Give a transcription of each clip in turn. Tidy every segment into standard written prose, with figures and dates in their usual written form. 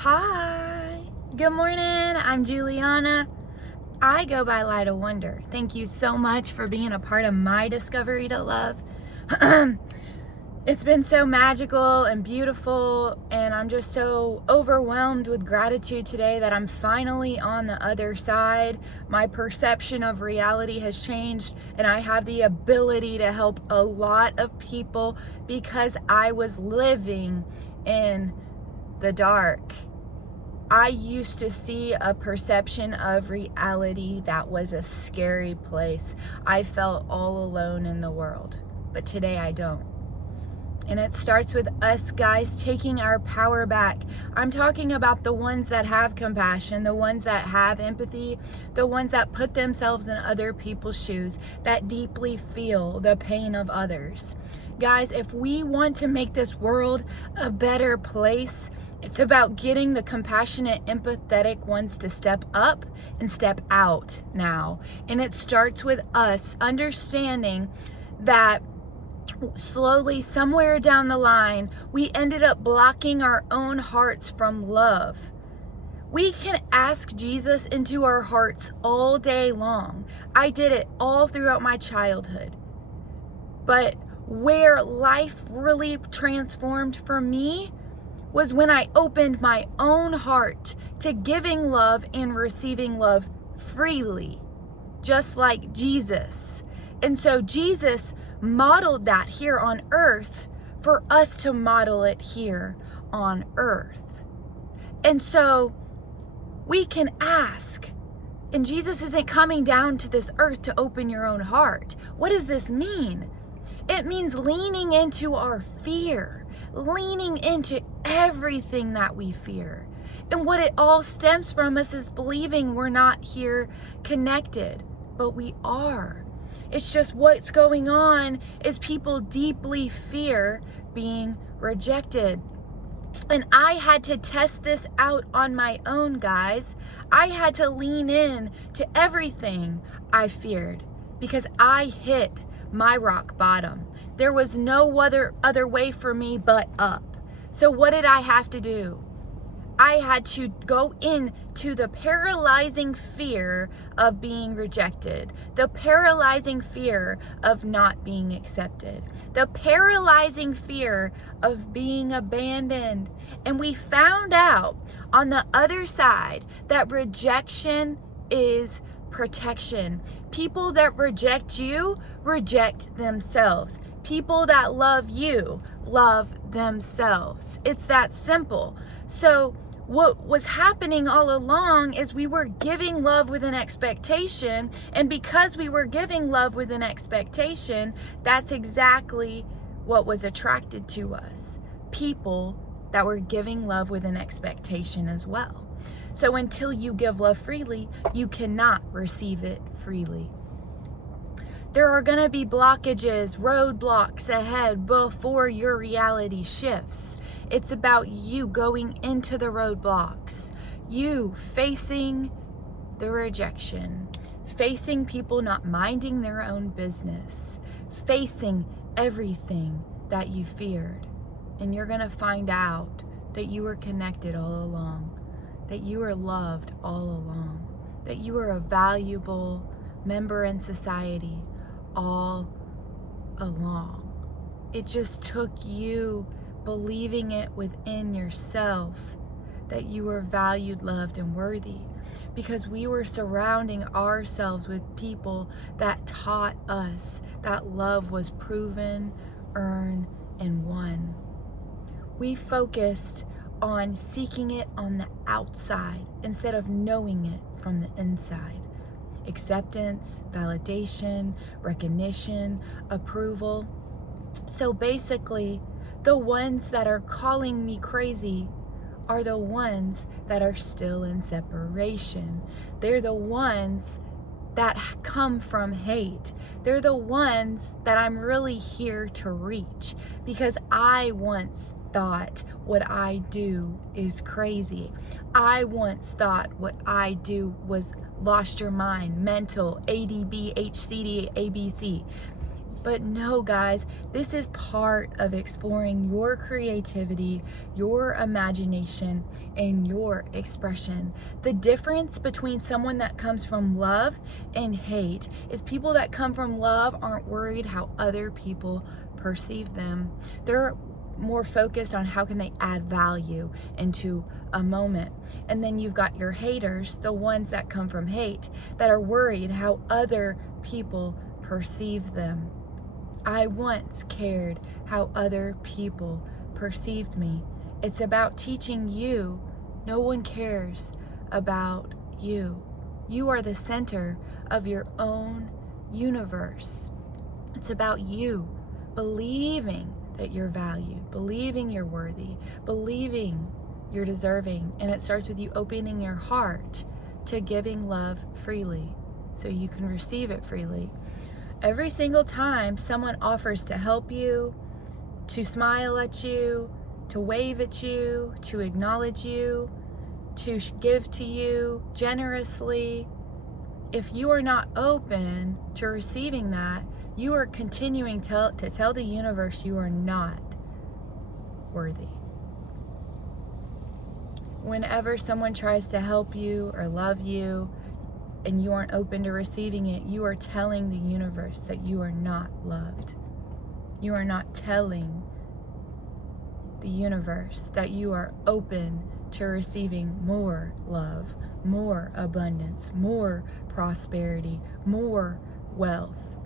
Hi, good morning. I'm Juliana. I go by Light of Wonder. Thank you so much for being a part of my discovery to love. It's been so magical and beautiful, and I'm just so overwhelmed with gratitude today that I'm finally on the other side. My perception of reality has changed, and I have the ability to help a lot of people because I was living in the dark. I used to see a perception of reality that was a scary place. I felt all alone in the world, but today I don't. And it starts with us guys taking our power back. I'm talking about the ones that have compassion, the ones that have empathy, the ones that put themselves in other people's shoes, that deeply feel the pain of others. Guys, if we want to make this world a better place, it's about getting the compassionate, empathetic ones to step up and step out now. And it starts with us understanding that slowly, somewhere down the line, we ended up blocking our own hearts from love. We can ask Jesus into our hearts all day long. I did it all throughout my childhood. But where life really transformed for me was when I opened my own heart to giving love and receiving love freely, just like Jesus. And so Jesus modeled that here on earth for us to model it here on earth. And so we can ask, and Jesus isn't coming down to this earth to open your own heart. What does this mean? It means leaning into our fear, leaning into everything that we fear. And what it all stems from us is believing we're not here connected, but we are. It's just what's going on is people deeply fear being rejected. And I had to test this out on my own, guys. I had to lean in to everything I feared because I hit my rock bottom. There was no other way for me but up. So what did I have to do? I had to go into the paralyzing fear of being rejected, the paralyzing fear of not being accepted, the paralyzing fear of being abandoned. And we found out on the other side that rejection is protection. People that reject you reject themselves. People that love you love themselves. It's that simple. So what was happening all along is we were giving love with an expectation, and because we were giving love with an expectation, that's exactly what was attracted to us. People that were giving love with an expectation as well. So until you give love freely, you cannot receive it freely. There are going to be blockages, roadblocks ahead before your reality shifts. It's about you going into the roadblocks, you facing the rejection, facing people not minding their own business, facing everything that you feared. And you're going to find out that you were connected all along, that you were loved all along, that you were a valuable member in society all along. It just took you believing it within yourself that you were valued, loved, and worthy, because we were surrounding ourselves with people that taught us that love was proven, earned, and won. We focused on seeking it on the outside instead of knowing it from the inside. Acceptance, validation, recognition, approval. So basically, the ones that are calling me crazy are the ones that are still in separation. They're the ones that come from hate. They're the ones that I'm really here to reach, because I once thought what I do is crazy. I once thought what I do was lost your mind, mental, ADB, HCD, ABC. But no, guys, this is part of exploring your creativity, your imagination, and your expression. The difference between someone that comes from love and hate is people that come from love aren't worried how other people perceive them. They're more focused on how can they add value into a moment. And then you've got your haters, the ones that come from hate, that are worried how other people perceive them. I once cared how other people perceived me. It's about teaching you no one cares about you. You are the center of your own universe. It's about you believing that you're valued, believing you're worthy, believing you're deserving. And it starts with you opening your heart to giving love freely so you can receive it freely. Every single time someone offers to help you, to smile at you, to wave at you, to acknowledge you, to give to you generously, if you are not open to receiving that, you are continuing to tell the universe you are not worthy. Whenever someone tries to help you or love you, and you aren't open to receiving it, you are telling the universe that you are not loved. You are not telling the universe that you are open to receiving more love, more abundance, more prosperity, more wealth.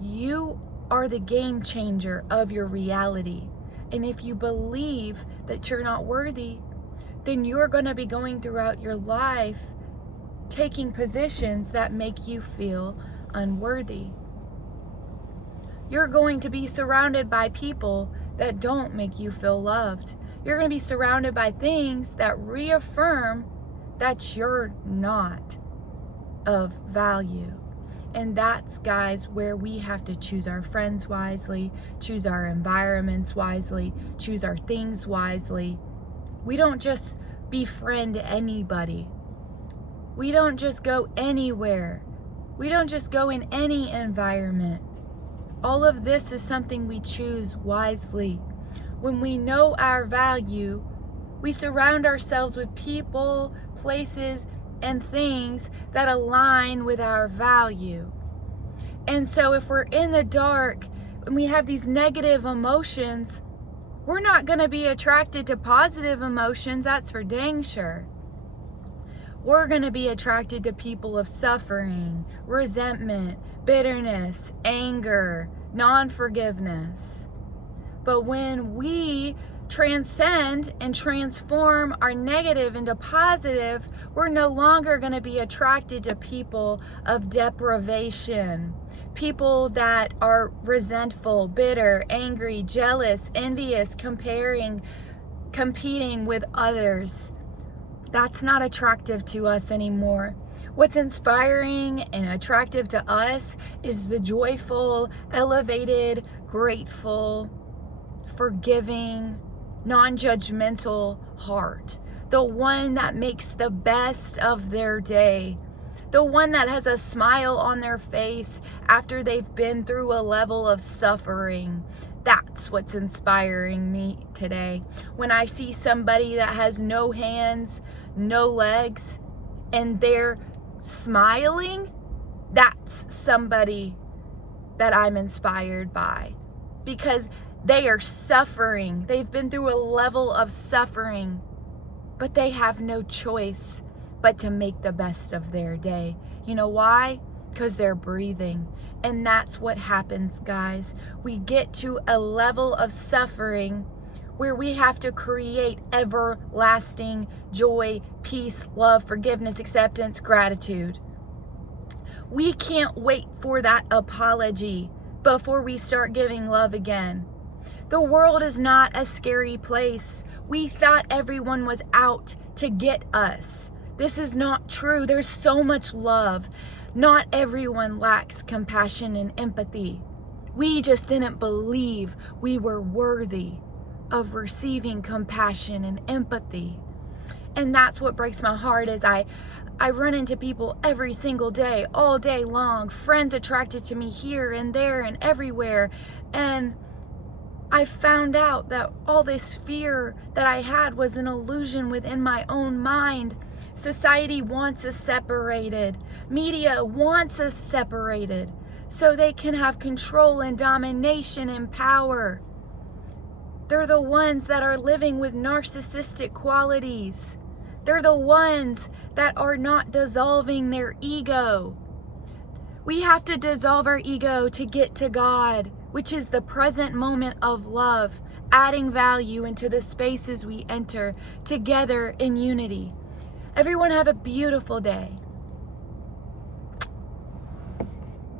You are the game changer of your reality. And if you believe that you're not worthy, then you're going to be going throughout your life taking positions that make you feel unworthy. You're going to be surrounded by people that don't make you feel loved. You're going to be surrounded by things that reaffirm that you're not of value. And that's, guys, where we have to choose our friends wisely, choose our environments wisely, choose our things wisely. We don't just befriend anybody. We don't just go anywhere. We don't just go in any environment. All of this is something we choose wisely. When we know our value, we surround ourselves with people, places, and things that align with our value. And so if we're in the dark and we have these negative emotions, we're not going to be attracted to positive emotions, that's for dang sure. We're going to be attracted to people of suffering, resentment, bitterness, anger, non-forgiveness. But when we transcend and transform our negative into positive, we're no longer going to be attracted to people of deprivation, people that are resentful, bitter, angry, jealous, envious, competing with others. That's not attractive to us anymore. What's inspiring and attractive to us is the joyful, elevated, grateful, forgiving, non-judgmental heart. The one that makes the best of their day. The one that has a smile on their face after they've been through a level of suffering. That's what's inspiring me today. When I see somebody that has no hands, no legs, and they're smiling, that's somebody that I'm inspired by. Because they are suffering. They've been through a level of suffering, but they have no choice but to make the best of their day. You know why? Because they're breathing. And that's what happens, guys. We get to a level of suffering where we have to create everlasting joy, peace, love, forgiveness, acceptance, gratitude. We can't wait for that apology before we start giving love again. The world is not a scary place. We thought everyone was out to get us. This is not true. There's so much love. Not everyone lacks compassion and empathy. We just didn't believe we were worthy of receiving compassion and empathy. And that's what breaks my heart is I run into people every single day, all day long, friends attracted to me here and there and everywhere. And I found out that all this fear that I had was an illusion within my own mind. Society wants us separated. Media wants us separated so they can have control and domination and power. They're the ones that are living with narcissistic qualities. They're the ones that are not dissolving their ego. We have to dissolve our ego to get to God, which is the present moment of love, adding value into the spaces we enter together in unity. Everyone have a beautiful day.